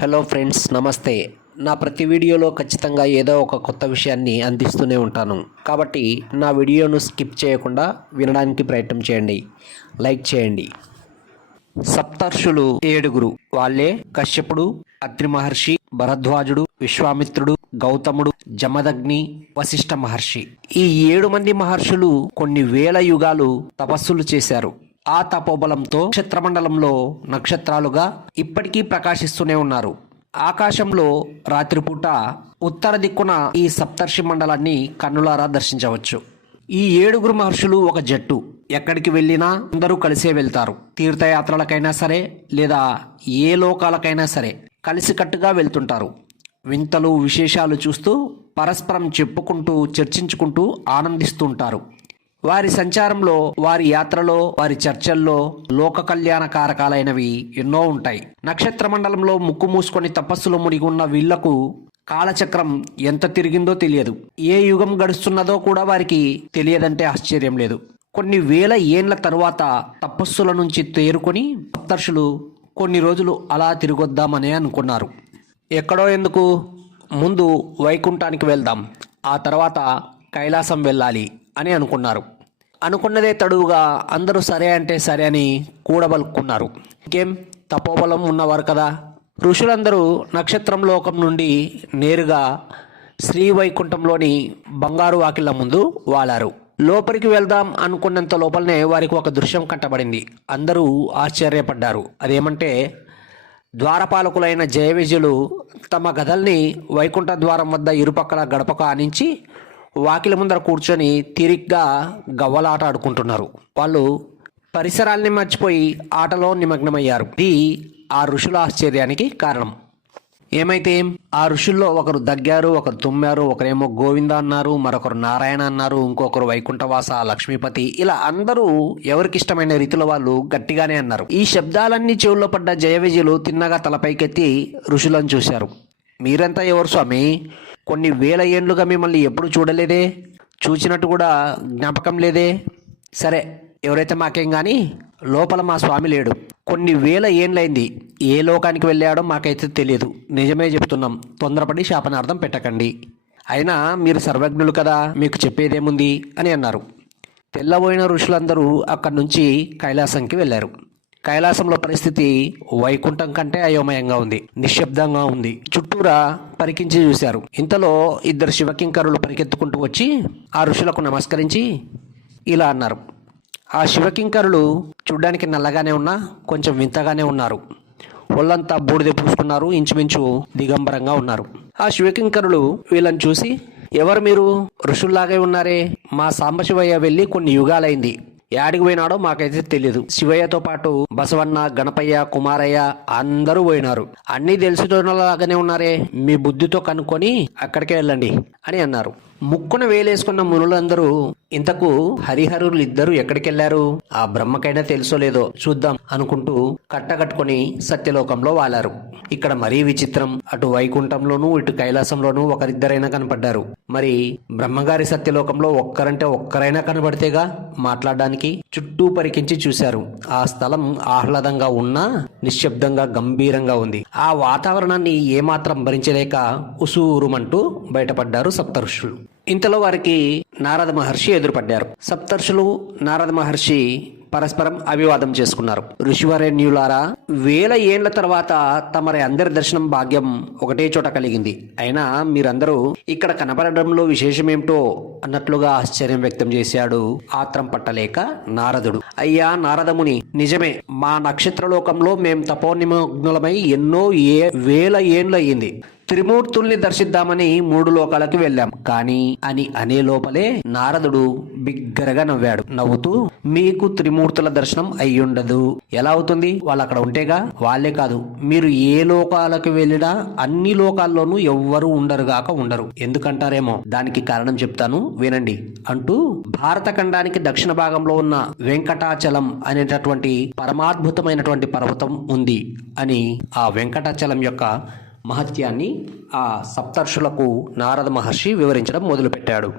Hello friends నమస్తే. నా ప్రతి వీడియోలో ఖచ్చితంగా ఏదో ఒక కొత్త విషయాన్ని అందిస్తూనే ఉంటాను. కాబట్టి నా వీడియోను స్కిప్ చేయకుండా వినడానికి ప్రయత్నం చేయండి. లైక్ చేయండి. సప్తర్షులు ఏడుగురు. వాళ్ళే కశ్యపుడు అత్రి మహర్షి భరద్వాజుడు విశ్వామిత్రుడు గౌతముడు జమదగ్ని వశిష్ఠ మహర్షి. ఈ ఏడు మంది మహర్షులు కొన్ని వేల యుగాలు తపస్సులు చేశారు. ఆ తపోబలంతో నక్షత్రమండలంలో నక్షత్రాలుగా ఇప్పటికీ ప్రకాశిస్తూనే ఉన్నారు. ఆకాశంలో రాత్రిపూట ఉత్తర దిక్కున ఈ సప్తర్షి మండలాన్ని కన్నులారా దర్శించవచ్చు. ఈ ఏడుగురు మహర్షులు ఒక జట్టు. ఎక్కడికి వెళ్ళినా అందరూ కలిసే వెళ్తారు. తీర్థయాత్రలకైనా సరే లేదా ఏ లోకాలకైనా సరే కలిసికట్టుగా వెళ్తుంటారు. వింతలు విశేషాలు చూస్తూ పరస్పరం చెప్పుకుంటూ చర్చించుకుంటూ ఆనందిస్తుంటారు వారి సంచారంలో వారి యాత్రలో వారి చర్చల్లో లోక కళ్యాణ కారకాలైనవి ఎన్నో ఉంటాయి. నక్షత్ర మండలంలో ముక్కు మూసుకొని తపస్సులో మునిగి ఉన్న వీళ్ళకు కాలచక్రం ఎంత తిరిగిందో తెలియదు. ఏ యుగం గడుస్తున్నదో కూడా వారికి తెలియదంటే ఆశ్చర్యం లేదు. కొన్ని వేల ఏండ్ల తరువాత తపస్సుల నుంచి తేరుకొని సప్తర్షులు కొన్ని రోజులు అలా తిరిగొద్దామని అనుకున్నారు. ఎక్కడో ఎందుకు? ముందు వైకుంఠానికి వెళ్దాం. ఆ తర్వాత కైలాసం వెళ్ళాలి. అని అనుకున్నారు. అనుకున్నదే తడువుగా అందరూ సరే అంటే సరే అని కూడబలుక్కున్నారు. ఇంకేం? తపోబలం ఉన్నవారు కదా. ఋషులందరూ నక్షత్రం లోకం నుండి నేరుగా శ్రీవైకుంఠంలోని బంగారు వాకిళ్ళ ముందు వాలారు. లోపలికి వెళ్దాం అనుకున్నంత లోపలనే వారికి ఒక దృశ్యం కట్టబడింది. అందరూ ఆశ్చర్యపడ్డారు. అదేమంటే ద్వారపాలకులైన జయవిజయులు తమ గదల్ని వైకుంఠ ద్వారం వద్ద ఇరుపక్కల గడపక ఆనించి వాకిల ముందర కూర్చొని తిరిగ్గా గవ్వలాట ఆడుకుంటున్నారు. వాళ్ళు పరిసరాల్ని మర్చిపోయి ఆటలో నిమగ్నమయ్యారు. ఇది ఆ ఋషుల ఆశ్చర్యానికి కారణం. ఏమైతే ఆ ఋషుల్లో ఒకరు దగ్గారు ఒకరు తుమ్మారు ఒకరేమో గోవింద అన్నారు మరొకరు నారాయణ అన్నారు ఇంకొకరు వైకుంఠవాస లక్ష్మీపతి ఇలా అందరూ ఎవరికిష్టమైన రీతిలో వాళ్ళు గట్టిగానే అన్నారు. ఈ శబ్దాలన్నీ చెవుల్లో పడ్డ జయ విజయులు తిన్నగా తలపైకెత్తి ఋషులను చూశారు. మీరంతా ఎవరు స్వామి? కొన్ని వేల ఏండ్లుగా మిమ్మల్ని ఎప్పుడు చూడలేదే? చూసినట్టు కూడా జ్ఞాపకం లేదే? సరే ఎవరైతే మాకేం కానీ లోపల మా స్వామి లేడు. కొన్ని వేల ఏండ్లైంది. ఏ లోకానికి వెళ్ళాడో మాకైతే తెలియదు నిజమే చెప్తున్నాం. తొందరపడి శాపనార్థం పెట్టకండి. అయినా మీరు సర్వజ్ఞులు కదా మీకు చెప్పేదేముంది? అని అన్నారు. తెల్లబోయిన ఋషులందరూ అక్కడి నుంచి కైలాసంకి వెళ్ళారు. కైలాసంలో పరిస్థితి వైకుంఠం కంటే అయోమయంగా ఉంది నిశ్శబ్దంగా ఉంది. చుట్టూరా పరికించి చూశారు. ఇంతలో ఇద్దరు శివకింకరులు పరిగెత్తుకుంటూ వచ్చి ఆ ఋషులకు నమస్కరించి ఇలా అన్నారు. ఆ శివకింకరులు చూడ్డానికి నల్లగానే ఉన్నా కొంచెం వింతగానే ఉన్నారు. ఒళ్ళంతా బూడిద పూసుకున్నారు ఇంచుమించు దిగంబరంగా ఉన్నారు. ఆ శివకింకరులు వీళ్ళని చూసి ఎవరు మీరు? ఋషుల్లాగే ఉన్నారే. మా సాంబశివయ్య వెళ్ళి కొన్ని యుగాలైంది. యాడికి పోయినాడో మాకైతే తెలియదు శివయ్యతో పాటు బసవన్న గణపయ్య కుమారయ్య అందరూ పోయినారు. అన్నీ లాగానే ఉన్నారే మీ బుద్ధితో కనుక్కొని అక్కడికే వెళ్ళండి అని అన్నారు. ముక్కున వేలేసుకున్న మునులందరూ ఇంతకు హరిహరులు ఇద్దరు ఎక్కడికెళ్ళారు? ఆ బ్రహ్మకైనా తెలుసో లేదో చూద్దాం అనుకుంటూ కట్టగట్టుకుని సత్యలోకంలో వాలారు. ఇక్కడ మరీ విచిత్రం. అటు వైకుంఠంలోనూ ఇటు కైలాసంలోనూ ఒకరిద్దరైనా కనపడ్డారు. మరి బ్రహ్మగారి సత్యలోకంలో ఒక్కరంటే ఒక్కరైనా కనబడితేగా మాట్లాడడానికి చుట్టూ పరికించి చూశారు. ఆ స్థలం ఆహ్లాదంగా ఉన్నా నిశ్శబ్దంగా గంభీరంగా ఉంది. ఆ వాతావరణాన్ని ఏమాత్రం భరించలేక ఉసూరుమంటూ బయటపడ్డారు సప్తఋషులు. ఇంతలో వారికి నారద మహర్షి ఎదురుపడ్డారు. సప్తర్షులు నారద మహర్షి పరస్పరం అభివాదం చేసుకున్నారు. ఋషివరేణ్యులారా వేల ఏండ్ల తర్వాత తమరి అందరి దర్శనం భాగ్యం ఒకటే చోట కలిగింది. అయినా మీరందరూ ఇక్కడ కనపడడంలో విశేషమేమిటో అన్నట్లుగా ఆశ్చర్యం వ్యక్తం చేశాడు ఆత్రం పట్టలేక నారదుడు. అయ్యా నారదముని నిజమే మా నక్షత్రలోకంలో మేం తపోనిమగ్నులమై ఎన్నో ఏ వేల ఏండ్లయ్యింది త్రిమూర్తుల్ని దర్శిద్దామని మూడు లోకాలకు వెళ్ళాం. కానీ అని అనే లోపలే నారదుడు బిగ్గరగా నవ్వాడు. నవ్వుతూ మీకు త్రిమూర్తుల దర్శనం అయ్యుండదు. ఎలా అవుతుంది? వాళ్ళు అక్కడ ఉంటేగా వాళ్ళే కాదు. మీరు ఏ లోకాలకు వెళ్ళినా అన్ని లోకాల్లోనూ ఎవ్వరూ ఉండరుగాక ఉండరు. ఎందుకంటారేమో? దానికి కారణం చెప్తాను. వినండి. అంటూ భారత ఖండానికి దక్షిణ భాగంలో ఉన్న వెంకటాచలం అనేటటువంటి పరమాద్భుతమైనటువంటి పర్వతం ఉంది అని ఆ వెంకటాచలం యొక్క మహత్యాన్ని ఆ సప్తర్షులకు నారద మహర్షి వివరించడం మొదలుపెట్టాడు.